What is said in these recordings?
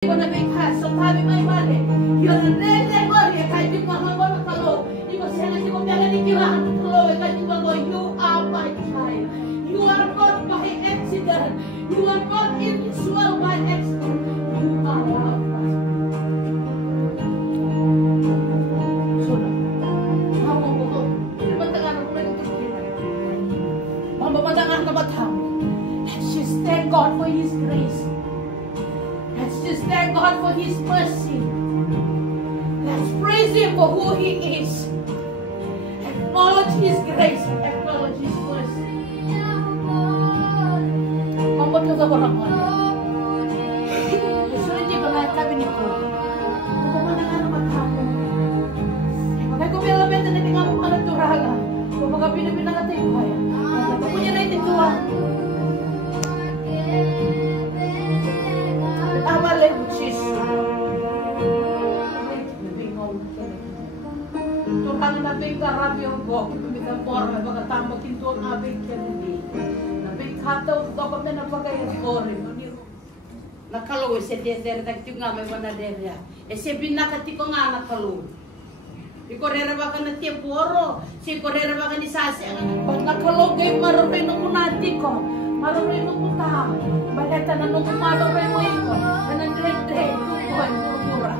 Wana bekas, sometimes may mali. Yun ang nene mali, kahit yung mga mga talo. Yung sila yung mga nanikilahan ng talo, kahit yung mga, you are my child. You are not by accident. You are not in this world by accident. You are loved. Sudah. Ngomong ko, pinagbantangan ko lang yung tikilan. Mambabantangan ka batang. Let's just thank God for His grace. Let's just thank God for His mercy. Let's praise Him for who He is. Acknowledge His grace. Acknowledge His mercy. Membuat kita orang-orang. Sulit di belakang kabinet ko. Pemandangan amat kamu. Makanya ko bilang bete na tinggal mo mana turaga. Kung mga pinapinang natin ko kaya. Punya na ito tuwa. Awal lebucis. Tuhan nabi karabyo ko. Kita porma baka tambah kintu ang abig kendi. Nabi kataw dapat na napagayos kore. Nakalo se desere tak tunga may manaderia. Ese binakati ko nga nakalo. Ikorera baka na tieporo. Si korera baka ni sasi ang nakalo gay maroy no kunati ko. Maroy no kuta. Baleta na nung maroy mo iko. Nanandre-dre tukoy murmura.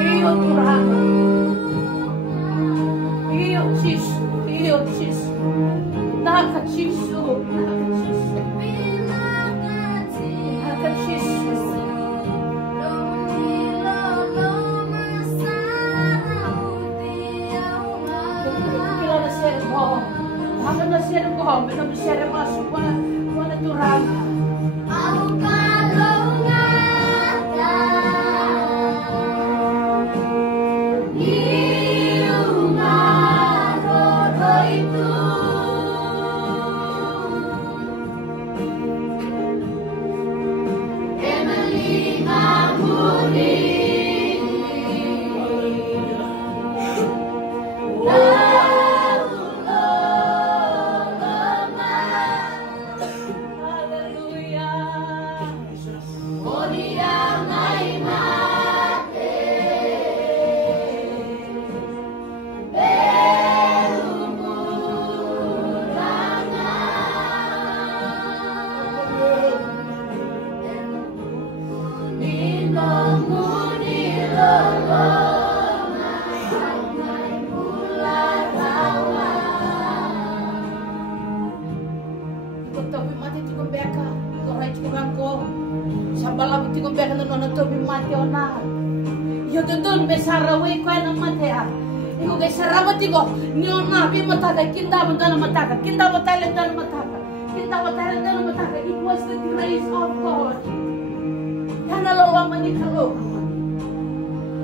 Iyo turanga. Iyo chisu. Iyo chisu. Naka chisu. Naka chisu. Naka chisu. Ako na siya ng kohong, pero siya na masuk wala turanga. Ako kalungan ka, iumaroro ito. Emily Mahuli. Saraway ko ng matea. Iko kay sarawati ko. Niyo na bi mataka kinda mo na mataka. Kinda mo talent na mataka. Kinda mo talent na mataka. It was the grace of God. Kana lawa manikalo.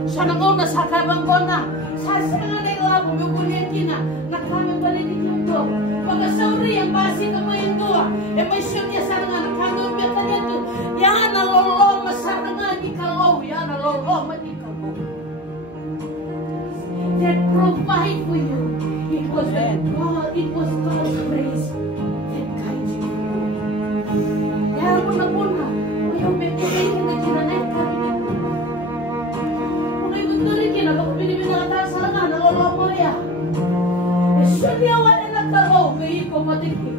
Sana ko na sa kabang ko na. Sa sana na lawa mo kulitin na. Nakame balik ito. Pagkasauri ang basi ka mo ito. E may siya sana nga nakano bi kanito. Yan na lolo masana nga ikalo. Yan na lolo manikalo. That provide for you. It was God. It was God's grace that guides you. Kaya muna. Yung may na kinanay ka. Kung yung tuloy kina, baka binibinakataas sa nga, nalolo mo ya. Sunyawan na nagkaro, may iko matikip.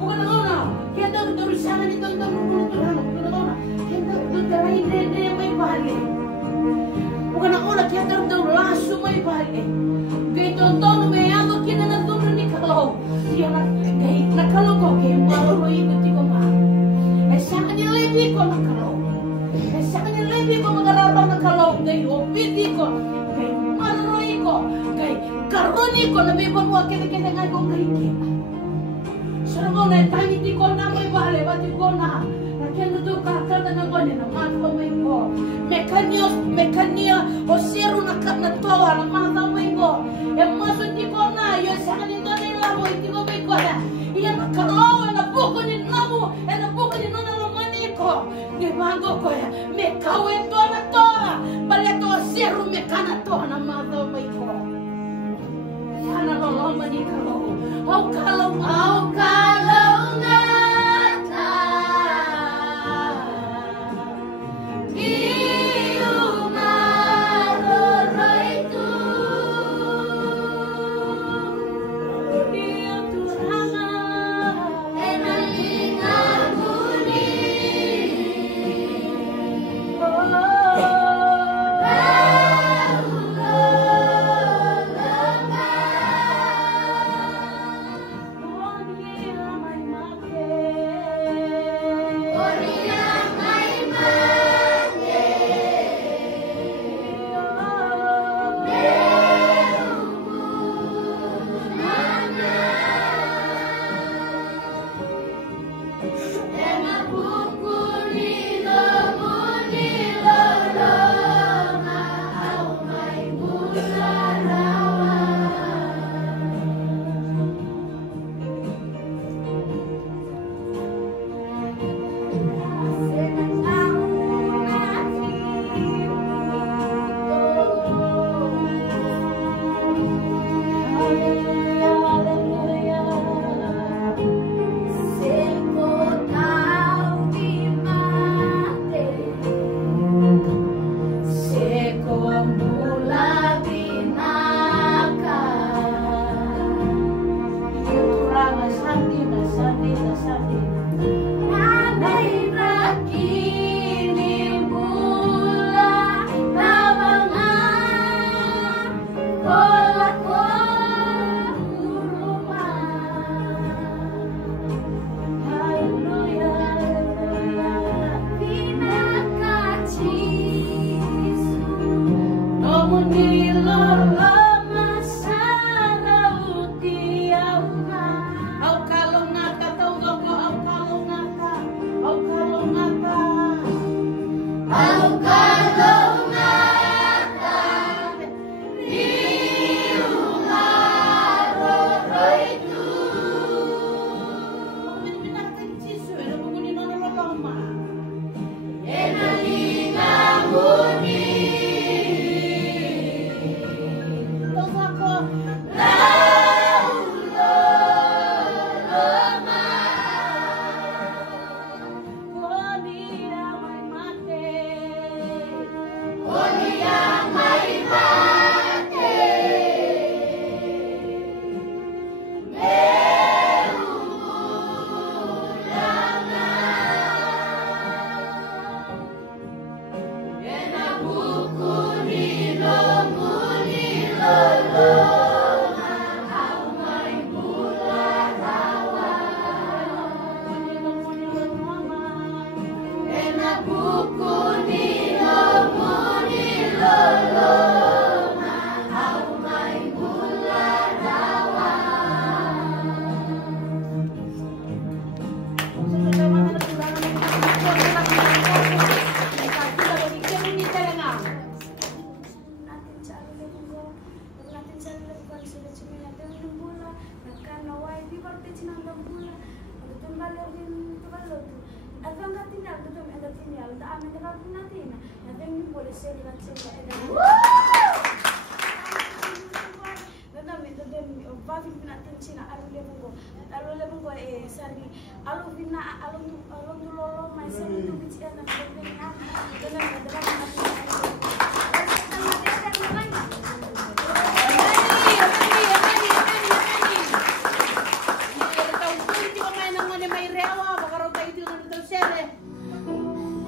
Kung ano na, kaya daw durusyangan itong tulungan. Kung ano na, kaya daw darahin na may bali. Bukan ako na kaya daw laso may bali. Kaya tonton may ako kinanatunan ni Kalaw. Siya nakalaw ko kaya malo ikuti ko ma. Eh sa kanya lebi ko nakalaw. Eh sa kanya lebi ko magarabang nakalaw. Kaya opiti ko. Kaya malo ko. Kaya karoni ko na may banwa kita nga kong kahigit. Sa mo na tangiti ko na may bali. Bati ko na. Kaya nuto kakata na ko niya na matamay ko. Mekanya o siru na toa na matamay ko. E masuk di ko na yo sa kanin to nila mo iti ko may ko na. Iya nakalaw na buko ni namu e na buko ni nona romani ko. Di bago ko ya mekawen to na toa. Bale to siru mekana to na matamay ko. Yana lo mani ko. Au kalau ngata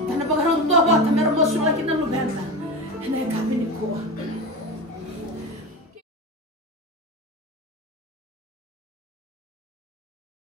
Tanah pagharong tua ba tamer mo sulaki ng lugar na. Kami ni ko.